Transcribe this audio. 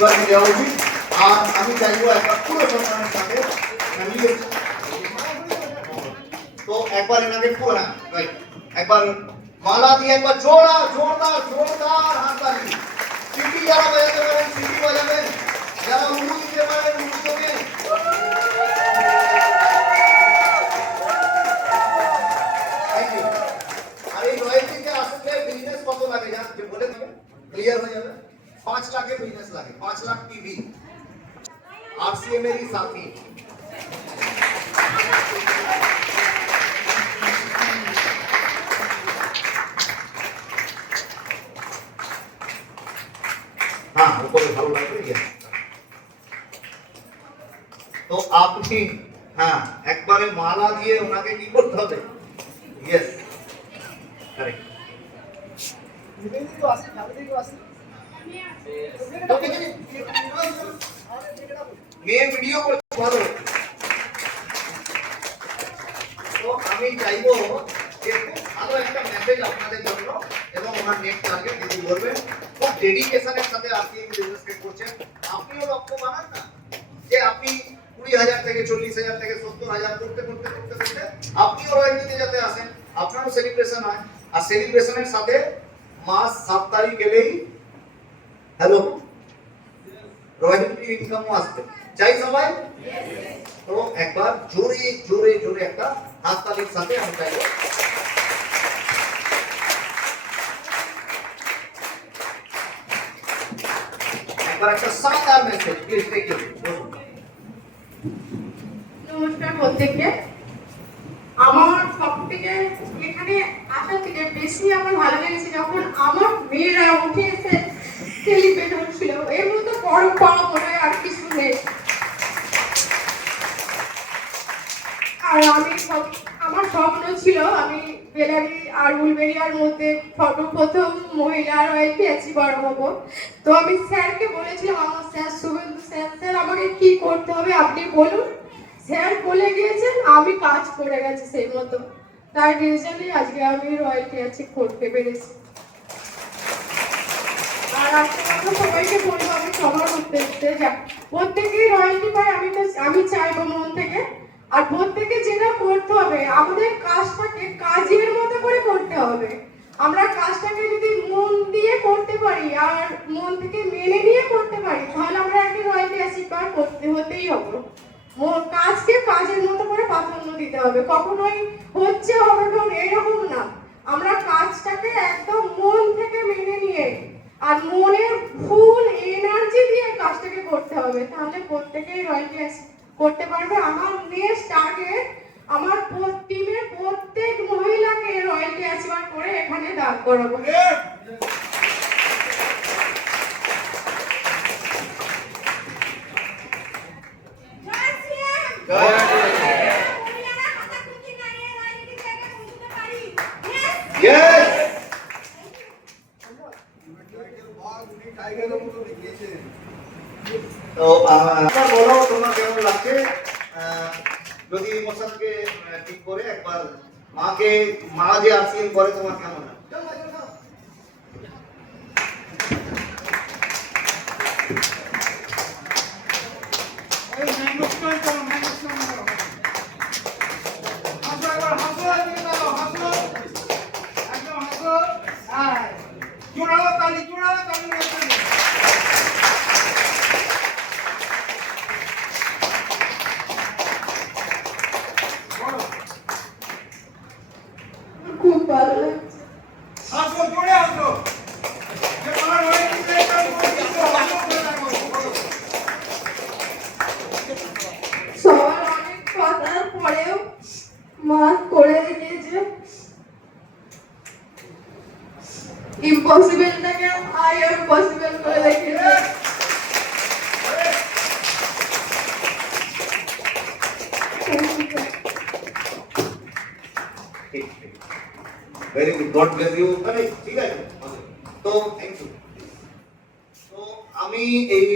পরিবারকে দেওয়া উচিত। আর আমি চাইবো একটা পুরো সম্মানের সাথে তো একবার এনাকে পুরো না একবার মালা দিয়ে একবার জোরদার হাততালি। সিটি যারা বাজাতে পারেন সিটি বাজাবেন, যারা উড়ু দিতে পারেন উড়ু দেবেন। আর এই রয়্যালটিতে আসলে বিজনেস কত লাগে যে বলে দেবে ক্লিয়ার হয়ে যাবে। 5 লাখের বিজনেস লাগে, 5 লাখ টিভি RCM এরই সাথী। হ্যাঁ উপরে ভালো লাগবে। তো আপনি হ্যাঁ একবারে মালা দিয়ে ওনাকে কি করতে হবে? Yes correct. মেয়ে ভিডিও করতে ভালো। তো আমি চাইবো যে খুব ভালো একটা মেসেজ আপনাদের জন্য এবং ওনার নেক্সট টার্গেট দিদি বলবেন খুব ডেডিকেশনের সাথে আপনি এই বিজনেসকে করছেন। আপনিও লক্ষ্য বানান না যে আপনি 20,000 থেকে 40,000 থেকে 70,000 করতে করতে করতে করতে আপনিও রয়্যালটিতে যাতে আসেন, আপনারও সেলিব্রেশন হয়। আর সেলিব্রেশনের সাথে মাস 7 তারিখ গেলেই হ্যালো রয়্যালটি ইনকামও আসবে। চাই সবাই? তো একবার জোরে জোরে জোরে একটা হাততালির সাথে আমি চাইবো। একবার একটা শানদার মেসেজ প্লিজ টেক ইট। নমস্কার প্রত্যেককে। আমার সবথেকে এখানে আসা থেকে বেশি আমার ভালো লেগেছে যখন আমার মেয়েরা উঠে এসে সেলিব্রেট হচ্ছিল। এর মতো বড় পাওয়া মনে হয় আর কিছু নেই। আর আমার স্বপ্ন ছিল আমি বেলারি আর উলবেরিয়ার মধ্যে সর্বপ্রথম মহিলা রয়্যালটি অ্যাচিভার হবো। তো আমি স্যারকে বলেছিলাম, আমার স্যার শুভেন্দু স্যার আমাকে কি করতে হবে আপনি বলুন। স্যার বলে গিয়েছেন, আমি কাজ করে গেছি সেই মতো। তার রিজনই আজকে আমি রয়্যালটি অ্যাচিভ করতে পেরেছি। আর একটা কথা সবাইকে বলবো আমি সবার উদ্দেশ্যে, প্রত্যেকেই রয়্যালটি পায় আমি চাইবো মন থেকে। আর প্রত্যেকে যেটা করতে হবে আমাদের কাজটাকে কাজের মতো করে করতে হবে। আমরা কাজটাকে যদি মন দিয়ে করতে পারি আর মন থেকে মেনে নিয়ে করতে পারি তাহলে আমরা একটা রয়্যালটি অ্যাচিভার হতেই হবে। কাজকে কাজের মতো করে প্রাধান্য দিতে হবে, কখনোই হচ্ছে হবে এরকম না। আমরা কাজটাকে একদম মন থেকে মেনে নিয়ে আর মনের ফুল এনার্জি দিয়ে কাজটাকে করতে হবে, তাহলে প্রত্যেকেই রয়্যালটি করতে পারবে। আমার নেক্সট টার্গেট আমার টিমের প্রত্যেক মহিলাকে রয়্যালটি অ্যাচিভার করে এখানে দাঁড় করাবো। তো বলো তোমার কেমন লাগছে? যদি ইমোশনকে ঠিক করে একবার মা যে RCM করে তোমার কেমন লাগে? খুব ভালো লাগছে। সবার অনেক কথার পরেও মা করে দেখিয়েছে। ইম্পসিবলটাকে আই এম পসিবল করে দেখিয়েছে। Very good, God bless you. ঠিক আছে, তো থ্যাংক ইউ। তো আমি এই